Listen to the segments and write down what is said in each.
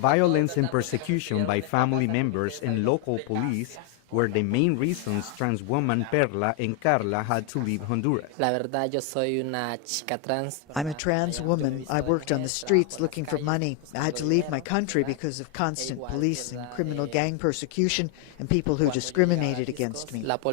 Violence and persecution by family members and local police were the main reasons trans woman Perla and Carla had to leave Honduras. I'm a trans woman. I worked on the streets looking for money. I had to leave my country because of constant police and criminal gang persecution and people who discriminated against me. At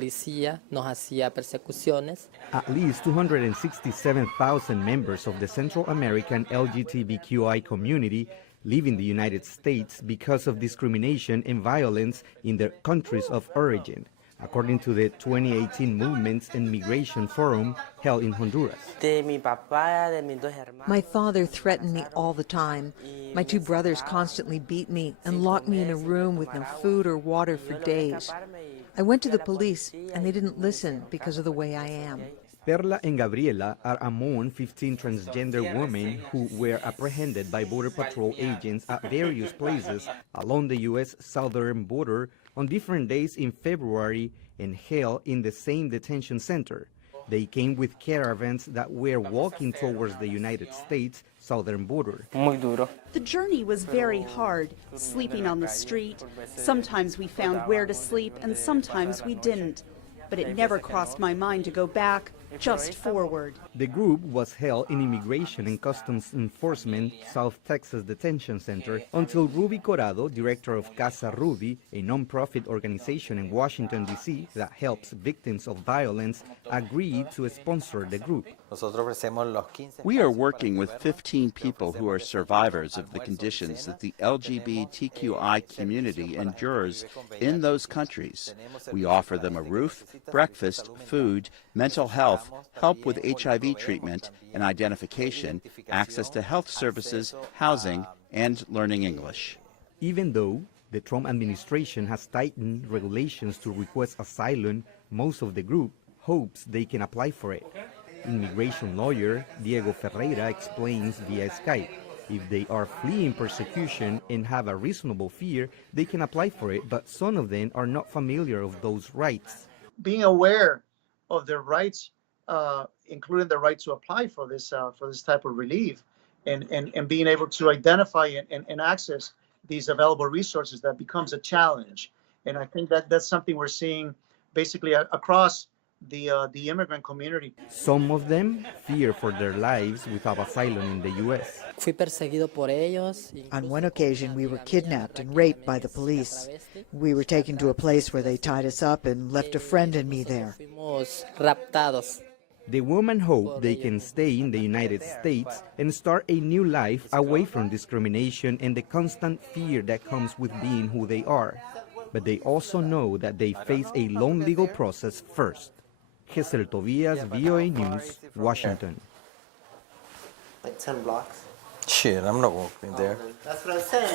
least 267,000 members of the Central American LGBTQI community live in the United States because of discrimination and violence in their countries of origin, according to the 2018 Movements and Migration Forum held in Honduras. My father threatened me all the time. My two brothers constantly beat me and locked me in a room with no food or water for days. I went to the police and they didn't listen because of the way I am. Perla and Gabriela are among 15 transgender women who were apprehended by Border Patrol agents at various places along the U.S. southern border on different days in February and held in the same detention center. They came with caravans that were walking towards the United States southern border. The journey was very hard, sleeping on the street. Sometimes we found where to sleep and sometimes we didn't. But it never crossed my mind to go back, just forward. The group was held in Immigration and Customs Enforcement South Texas Detention Center until Ruby Corrado, director of Casa Ruby, a non-profit organization in Washington, D.C. that helps victims of violence, agreed to sponsor the group. We are working with 15 people who are survivors of the conditions that the LGBTQI community endures in those countries. We offer them a roof, breakfast, food, mental health, help with HIV treatment and identification, access to health services, housing, and learning English. Even though the Trump administration has tightened regulations to request asylum, most of the group hopes they can apply for it. Immigration lawyer Diego Ferreira explains via Skype, if they are fleeing persecution and have a reasonable fear, they can apply for it, but some of them are not familiar with those rights. Being aware of their rights, including the right to apply for this type of relief, and being able to identify and access these available resources, that becomes a challenge. And I think that's something we're seeing basically across the immigrant community. Some of them fear for their lives without asylum in the U.S. On one occasion, we were kidnapped and raped by the police. We were taken to a place where they tied us up and left a friend and me there. The women hope they can stay in the United States and start a new life away from discrimination and the constant fear that comes with being who they are. But they also know that they face a long legal process first. Gesel Tobias, VOA News, Washington. Like 10 blocks? Shit, I'm not walking there. That's what I'm saying.